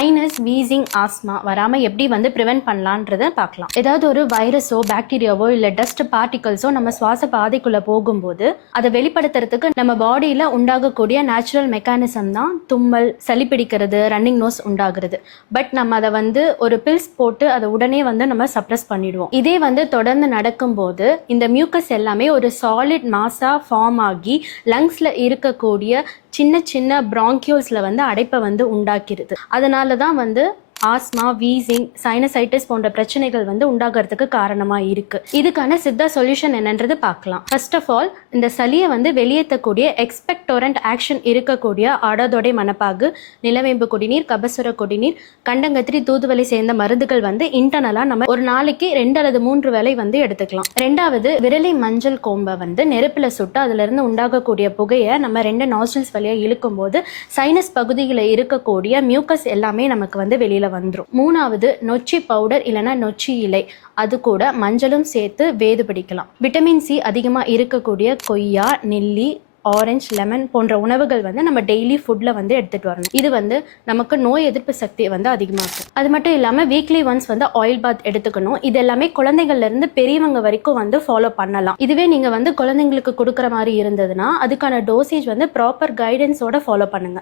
Sinus, wheezing, asthma வராமல் எப்படி வந்து ப்ரிவென்ட் பண்ணலான்றதை பார்க்கலாம். ஏதாவது ஒரு வைரஸோ பாக்டீரியாவோ இல்லை டஸ்ட் பார்ட்டிகல்ஸோ நம்ம சுவாச பாதைக்குள்ளே போகும்போது அதை வெளிப்படுத்துறதுக்கு நம்ம பாடியில் உண்டாகக்கூடிய நேச்சுரல் மெக்கானிசம் தான் தும்மல், சளி பிடிக்கிறது, ரன்னிங் நோஸ் உண்டாகிறது. பட் நம்ம அதை வந்து ஒரு பில்ஸ் போட்டு அதை உடனே வந்து நம்ம சப்ரஸ் பண்ணிடுவோம். இதே வந்து தொடர்ந்து நடக்கும்போது இந்த மியூக்கஸ் எல்லாமே ஒரு சாலிட் மாஸா ஃபார்ம் ஆகி லங்ஸ்ல இருக்கக்கூடிய சின்ன சின்ன பிராங்கியோல்ஸ்ல வந்து அடைப்பை வந்து உண்டாக்கிடுது. அதனால தான் வந்து ஆஸ்மா, வீசிங், சைனசைட்டிஸ் போன்ற பிரச்சனைகள் வந்து உண்டாகிறதுக்கு காரணமாக இருக்கு. இதுக்கான சித்தா சொல்யூஷன் என்னன்றது பார்க்கலாம். ஃபர்ஸ்ட் ஆஃப் ஆல், இந்த சளியை வந்து வெளியேற்றக்கூடிய எக்ஸ்பெக்டோரண்ட் ஆக்ஷன் இருக்கக்கூடிய ஆடாதொடை மணப்பாகு, நிலவேம்பு குடிநீர், கபசுர குடிநீர், கண்டங்கத்திரி, தூதுவளை சேர்ந்த மருந்துகள் வந்து இன்டர்னலா நம்ம ஒரு நாளைக்கு 2 அல்லது 3 வேளை வந்து எடுத்துக்கலாம். ரெண்டாவது, விரலை மஞ்சள் கோம்பை வந்து நெருப்புல சுட்டு அதுல இருந்து உண்டாகக்கூடிய புகையை நம்ம 2 நாஸ்ட்ரல்ஸ் வழியா இழுக்கும் போது சைனஸ் பகுதியில் இருக்கக்கூடிய மியூக்கஸ் எல்லாமே நமக்கு வந்து வெளியில வந்துரும். மூணாவது, நொச்சி பவுடர் இல்லைன்னா நொச்சி இலை, அது கூட மஞ்சளும் சேர்த்து வேது பிடிக்கலாம். விட்டமின் சி அதிகமா இருக்கக்கூடிய கொய்யா, நெல்லி, ஆரஞ்சு, லெமன் போன்ற உணவுகள் வந்து நம்ம டெய்லி ஃபுட்ல வந்து எடுத்துட்டு வரணும். இது வந்து நமக்கு நோய் எதிர்ப்பு சக்தியை வந்து அதிகமாக்கும். அது மட்டும் இல்லாம வீக்லி ஒன்ஸ் வந்து ஆயில் பாத் எடுத்துக்கணும். இது எல்லாமே குழந்தைகள்ல இருந்து பெரியவங்க வரைக்கும் வந்து ஃபாலோ பண்ணலாம். இதுவே நீங்க வந்து குழந்தைங்களுக்கு கொடுக்குற மாதிரி இருந்ததுன்னா அதுக்கான டோசேஜ் வந்து ப்ராப்பர் கைடன்ஸோட ஃபாலோ பண்ணுங்க.